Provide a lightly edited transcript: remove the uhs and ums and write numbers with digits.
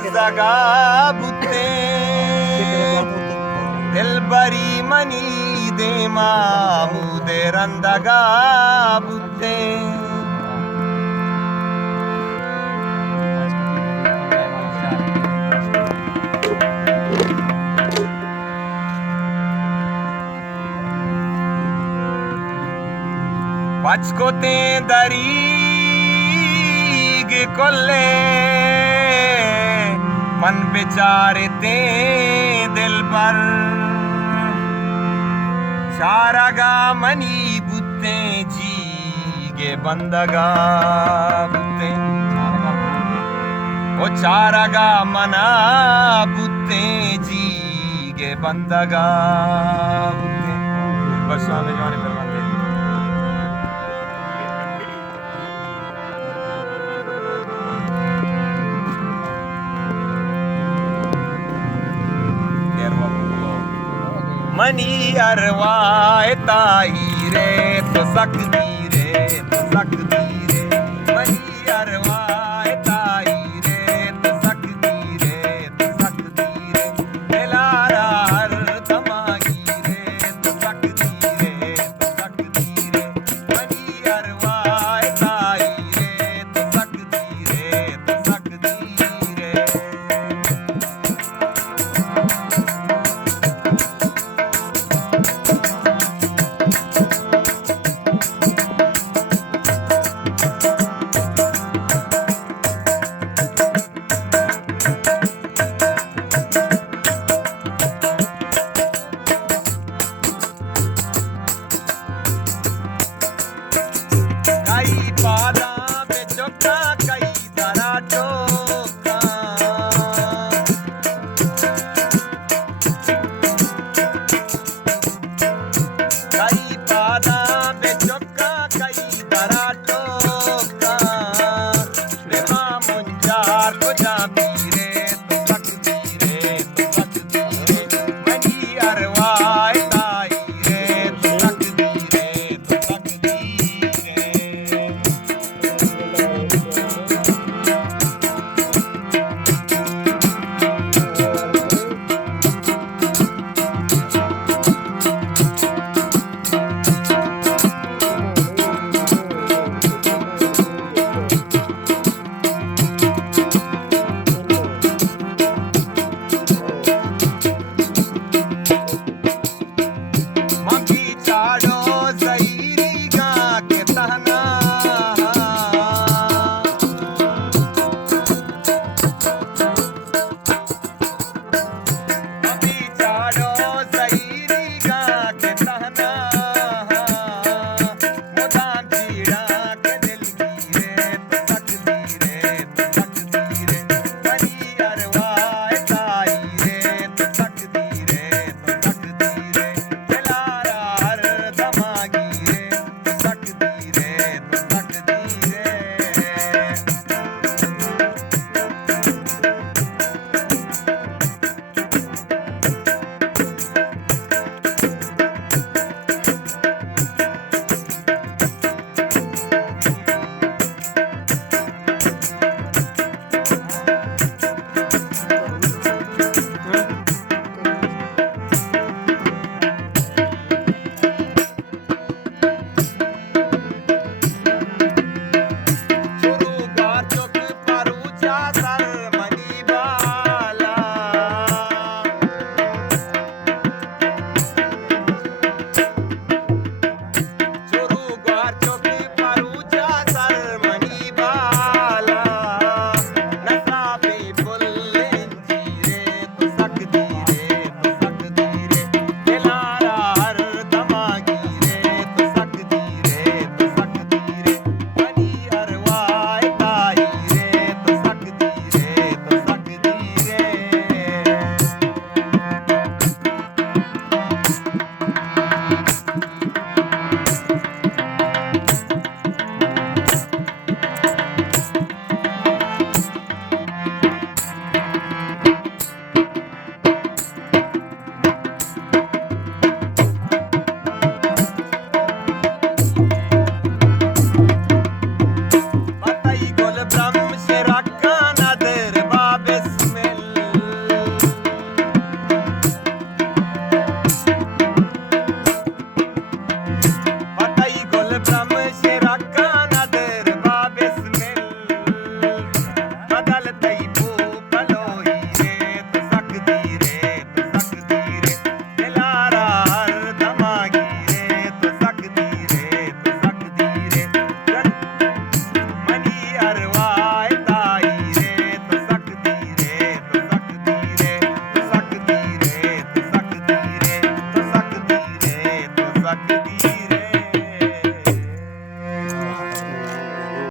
जगा बुते दिल बरी मनी दे मामू दे रंदगा बुते बचकोते दरीग कोले मन बेचारे ते दिल पर चारागा मनी बुते जी गे बंदगा बुते ओ चारागा मना बुते जी गे बंदगा बुते बस में जाने पर बंदे मनी अरवाए ताई रे तो सकती रे तो सकती रे मनी अरवाए ताई रे तो सकती रे तो सकती रे दिलारा हर तमागी रे तो सकती रे तो सकती रे मनी अरवाए ताई रे तो सकती रे तो सकती रे कई पादा में चौका कई दरा चौका कई पादा में चौका कई दरा चौका प्रेमा मुंजार को जाबी